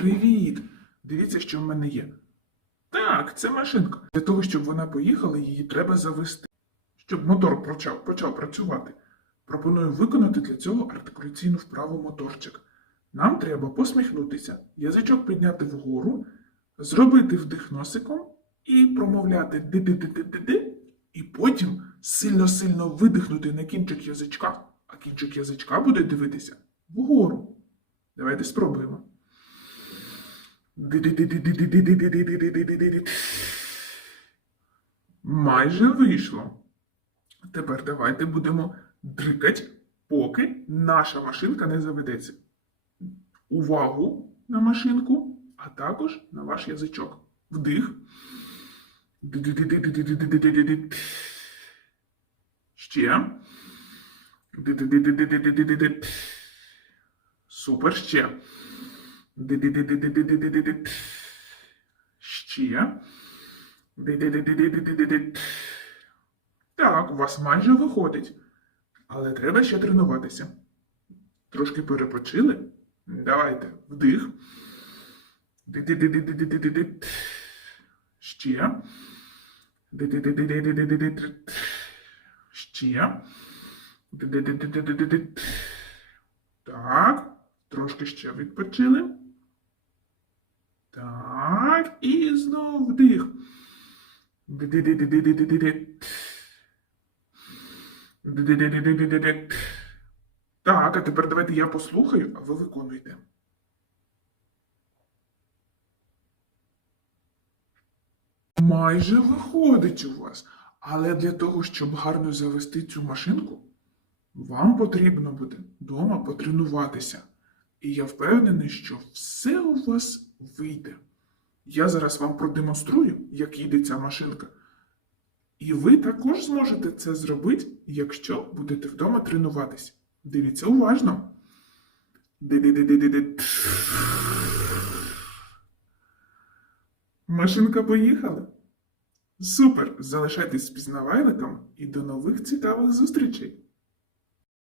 Привіт! Дивіться, що в мене є. Так, це машинка. Для того, щоб вона поїхала, її треба завести. Щоб мотор почав, почав працювати. Пропоную виконати для цього артикуляційну вправу моторчик. Нам треба посміхнутися, язичок підняти вгору, зробити вдих носиком і промовляти ди-ди-ди-ди-ди-ди, і потім сильно-сильно видихнути на кінчик язичка, а кінчик язичка буде дивитися вгору. Давайте спробуємо. Майже вийшло. Тепер давайте будемо дрикать, поки наша машинка не заведеться. Увагу на машинку, а також на ваш язичок. Вдих. Ще. Супер ще. Ще. Так, у вас майже виходить. Але треба ще тренуватися. Трошки перепочили. Давайте вдих. Ще. Ще. Так. Трошки ще відпочили. Так. І знов вдих. Так, а тепер давайте я послухаю, а ви виконуйте. Майже виходить у вас. Але для того, щоб гарно завести цю машинку, вам потрібно буде вдома потренуватися. І я впевнений, що все у вас вийде. Я зараз вам продемонструю, як їде ця машинка. І ви також зможете це зробити, якщо будете вдома тренуватися. Дивіться уважно. Машинка поїхала. Супер! Залишайтесь з пізнавайликом і до нових цікавих зустрічей!